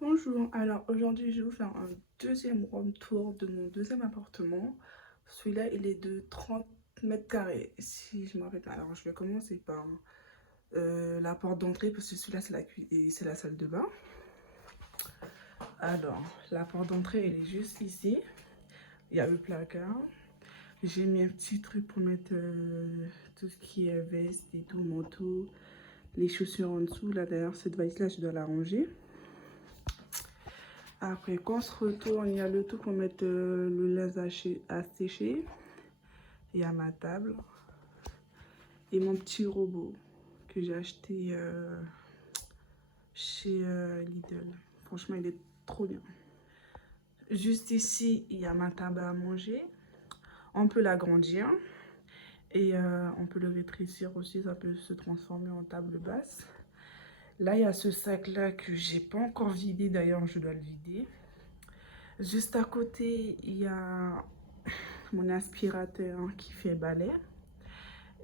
Bonjour, alors aujourd'hui je vais vous faire un deuxième room tour de mon deuxième appartement. Celui-là il est de 30 mètres carrés si je me rappelle pas. Alors je vais commencer par la porte d'entrée parce que celui-là c'est la salle de bain. Alors la porte d'entrée elle est juste ici. Il y a le placard. J'ai mis un petit truc pour mettre tout ce qui est veste et tout, manteau, les chaussures en dessous. Là d'ailleurs cette valise là je dois la ranger. Après, quand on se retourne, il y a le tout pour mettre le lait à sécher. Il y a ma table et mon petit robot que j'ai acheté chez Lidl. Franchement, il est trop bien. Juste ici, il y a ma table à manger. On peut l'agrandir et on peut le rétrécir aussi. Ça peut se transformer en table basse. Là, il y a ce sac-là que j'ai pas encore vidé. D'ailleurs, je dois le vider. Juste à côté, il y a mon aspirateur qui fait balai.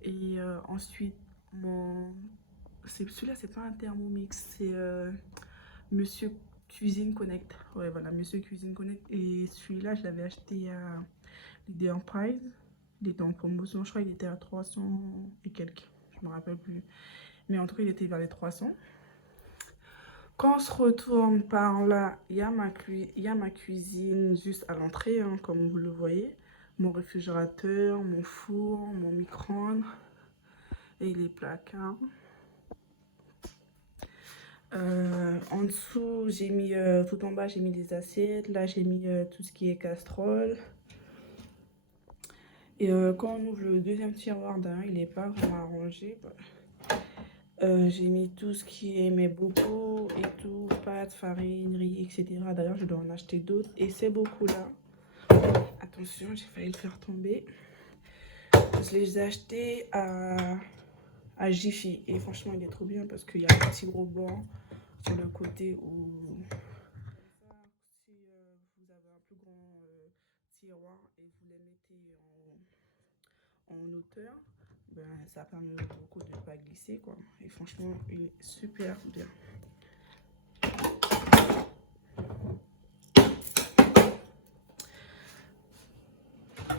Et ensuite, celui-là, c'est pas un Thermomix, c'est Monsieur Cuisine Connect. Ouais, voilà, Monsieur Cuisine Connect. Et celui-là, je l'avais acheté à Leader Price. Il était en promotion, je crois qu'il était à 300 et quelques. Je me rappelle plus. Mais en tout cas, il était vers les 300. Quand on se retourne par là, il y a ma cuisine juste à l'entrée, hein, comme vous le voyez. Mon réfrigérateur, mon four, mon micro-ondes et les placards. En dessous, j'ai mis tout en bas, j'ai mis les assiettes. Là, j'ai mis tout ce qui est casserole. Et quand on ouvre le deuxième tiroir derrière, il n'est pas vraiment arrangé. J'ai mis tout ce qui est mes bobos et tout, pâtes, farine, riz, etc. D'ailleurs, je dois en acheter d'autres. Et ces bocaux-là, attention, j'ai failli le faire tomber. Je les ai achetés à Jiffy. Et franchement, il est trop bien parce qu'il y a un petit gros banc sur le côté où... Si vous avez un plus grand tiroir et vous les mettez en hauteur, ben, ça permet beaucoup de ne pas glisser, quoi. Et franchement, il est super bien.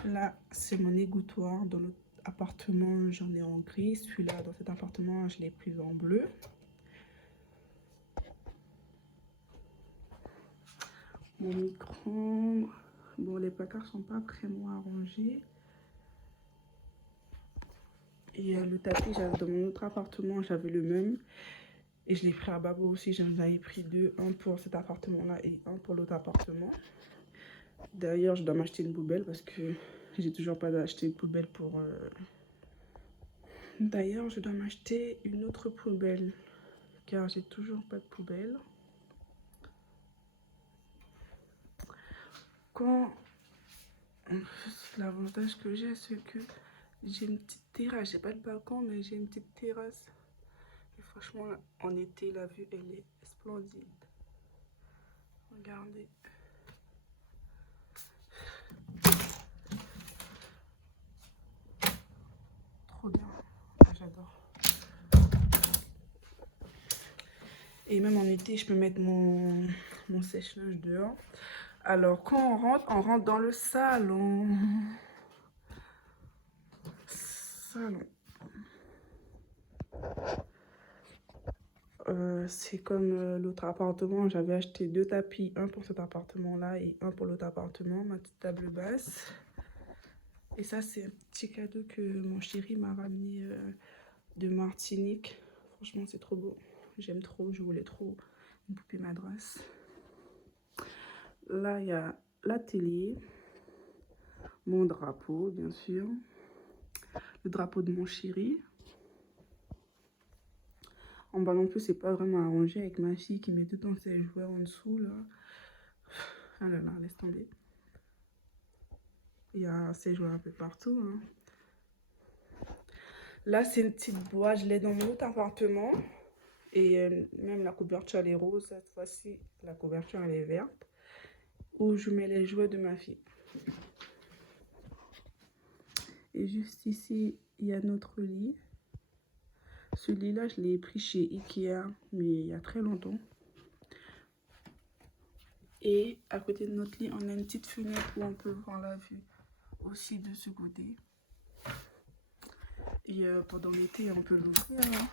Là, c'est mon égouttoir. Dans l'autre appartement, j'en ai en gris. Celui-là, dans cet appartement, je l'ai pris en bleu. Mon micro-ondes. Bon, les placards sont pas vraiment arrangés. Et le tapis, dans mon autre appartement, j'avais le même. Et je l'ai pris à Babo aussi. J'en avais pris deux. Un pour cet appartement-là et un pour l'autre appartement. D'ailleurs, je dois m'acheter une poubelle parce que j'ai toujours pas acheté une poubelle pour... D'ailleurs, je dois m'acheter une autre poubelle car j'ai toujours pas de poubelle. Quand... L'avantage que j'ai, c'est que j'ai une petite terrasse. J'ai pas de balcon, mais j'ai une petite terrasse. Et franchement, en été, la vue, elle est splendide. Regardez. Trop bien. J'adore. Et même en été, je peux mettre mon sèche-linge dehors. Alors, quand on rentre dans le salon. C'est comme l'autre appartement. J'avais acheté deux tapis, un pour cet appartement-là et un pour l'autre appartement. Ma petite table basse. Et ça, c'est un petit cadeau que mon chéri m'a ramené de Martinique. Franchement, c'est trop beau. J'aime trop, je voulais trop une poupée madras. Là, il y a la télé, mon drapeau, bien sûr, le drapeau de mon chéri. En bas non plus, c'est pas vraiment arrangé avec ma fille qui met tout le temps ses jouets en dessous, là. Ah là là, laisse tomber. Il y a ses jouets un peu partout, hein. Là, c'est une petite boîte, je l'ai dans mon autre appartement. Et même la couverture, elle est rose. Cette fois-ci, la couverture, elle est verte. Où je mets les jouets de ma fille. Et juste ici, il y a notre lit. Ce lit-là, je l'ai pris chez Ikea, mais il y a très longtemps. Et à côté de notre lit, on a une petite fenêtre où on peut voir la vue aussi de ce côté. Et pendant l'été, on peut l'ouvrir. Hein.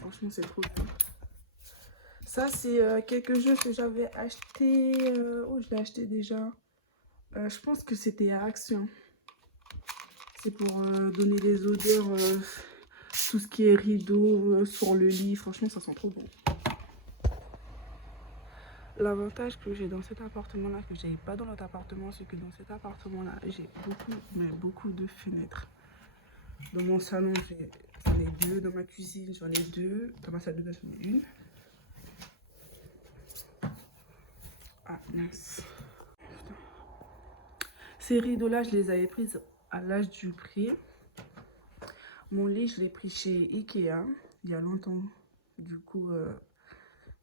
Franchement, c'est trop bien. Ça, c'est quelque chose que j'avais acheté. Oh, je l'ai acheté déjà. Je pense que c'était à Action. C'est pour donner des odeurs, tout ce qui est rideau sur le lit. Franchement, ça sent trop bon. L'avantage que j'ai dans cet appartement-là, que j'ai pas dans l'autre appartement, c'est que dans cet appartement-là, j'ai beaucoup, mais beaucoup de fenêtres. Dans mon salon, j'en ai 2. Dans ma cuisine, j'en ai 2. Dans ma salle de bain, j'en ai 1. Ah, mince. Putain. Ces rideaux-là, je les avais prises à l'âge du prix. Mon lit, je l'ai pris chez Ikea, il y a longtemps. Du coup,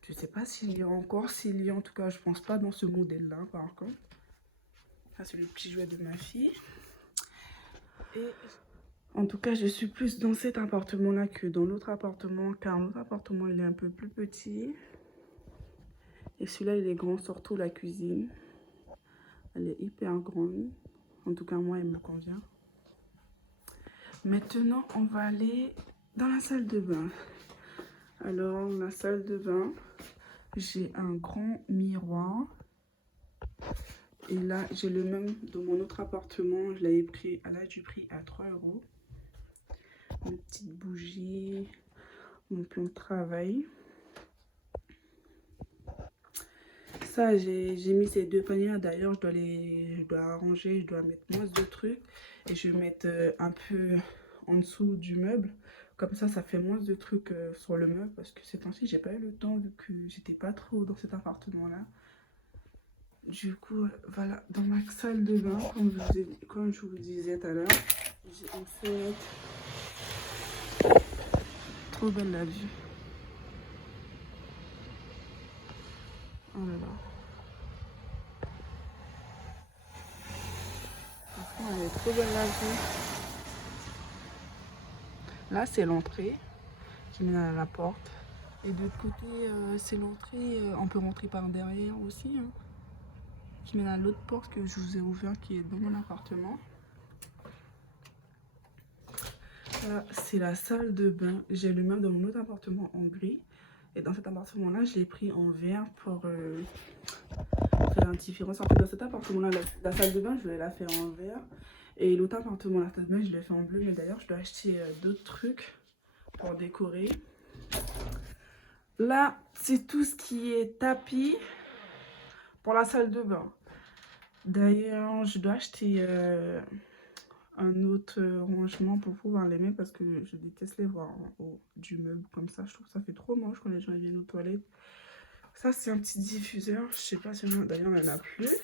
je sais pas s'il y a encore. S'il y a, en tout cas, je pense pas dans ce modèle-là, par contre. Ça, c'est le petit jouet de ma fille. Et en tout cas, je suis plus dans cet appartement-là que dans l'autre appartement, car l'autre appartement, il est un peu plus petit. Et celui-là, il est grand, surtout la cuisine. Elle est hyper grande. En tout cas, moi, elle me convient. Maintenant, on va aller dans la salle de bain. Alors, la salle de bain, j'ai un grand miroir. Et là, j'ai le même dans mon autre appartement. Je l'avais pris à l'âge du prix à 3 €. Une petite bougie, mon plan de travail. Ça, j'ai mis ces 2 paniers. D'ailleurs, je dois arranger, je dois mettre moins de trucs. Et je vais mettre un peu en dessous du meuble. Comme ça fait moins de trucs sur le meuble. Parce que ces temps-ci, j'ai pas eu le temps vu que j'étais pas trop dans cet appartement-là. Du coup, voilà, dans ma salle de bain, comme je vous le disais tout à l'heure, j'ai une fenêtre. Trop belle la vue. Oh là là. Franchement, elle est trop belle la vue. Là, c'est l'entrée qui mène à la porte. Et de l'autre côté, c'est l'entrée. On peut rentrer par derrière aussi. Hein, qui mène à l'autre porte que je vous ai ouvert qui est dans mon appartement. Là, c'est la salle de bain. J'ai le même dans mon autre appartement en gris. Et dans cet appartement-là, je l'ai pris en vert pour faire la différence. En fait, dans cet appartement-là, la salle de bain, je vais la faire en vert. Et l'autre appartement, la salle de bain, je l'ai fait en bleu. Mais d'ailleurs, je dois acheter d'autres trucs pour décorer. Là, c'est tout ce qui est tapis pour la salle de bain. D'ailleurs, je dois acheter un autre rangement pour pouvoir les mettre parce que je déteste les voir en haut du meuble comme ça. Je trouve que ça fait trop moche quand les gens viennent aux toilettes. Ça, c'est un petit diffuseur. Je sais pas si d'ailleurs, il n'y en a plus.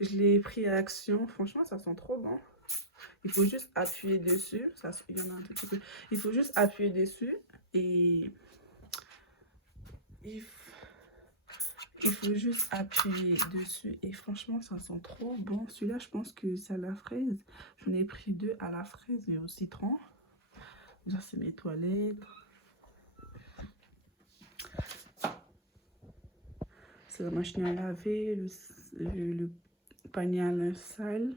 Je l'ai pris à Action. Franchement, ça sent trop bon. Il faut juste appuyer dessus. Ça, il y en a un tout petit peu. Il faut juste appuyer dessus et il faut juste appuyer dessus et franchement ça sent trop bon. Celui-là je pense que c'est à la fraise. J'en ai pris 2 à la fraise et au citron. Ça c'est mes toilettes. C'est la machine à laver, le panier à linge sale.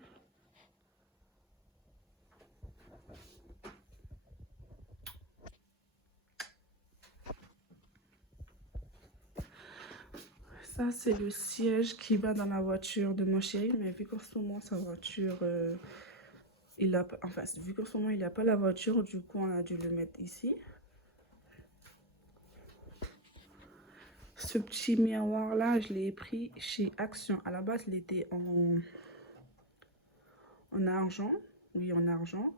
Ça c'est le siège qui va dans la voiture de mon chéri, mais vu qu'en ce moment sa voiture il a, enfin vu qu'en ce moment il n'a pas la voiture, du coup on a dû le mettre ici. Ce petit miroir là, je l'ai pris chez Action. À la base, il était en argent. Oui, en argent.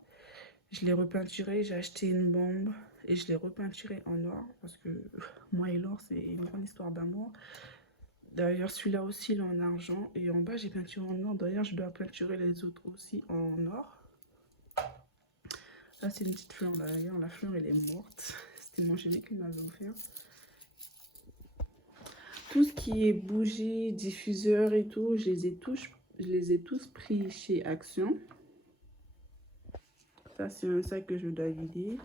Je l'ai repeinturé. J'ai acheté une bombe et je l'ai repeinturé en or. Parce que moi et l'or, c'est une grande histoire d'amour. D'ailleurs, celui-là aussi, il est en argent. Et en bas, j'ai peinturé en or. D'ailleurs, je dois peinturer les autres aussi en or. Là, c'est une petite fleur. D'ailleurs, la fleur, elle est morte. C'était mon chéri qui m'avait offert. Tout ce qui est bougies, diffuseurs et tout, je les ai tous pris chez Action. Ça, c'est un sac que je dois vider.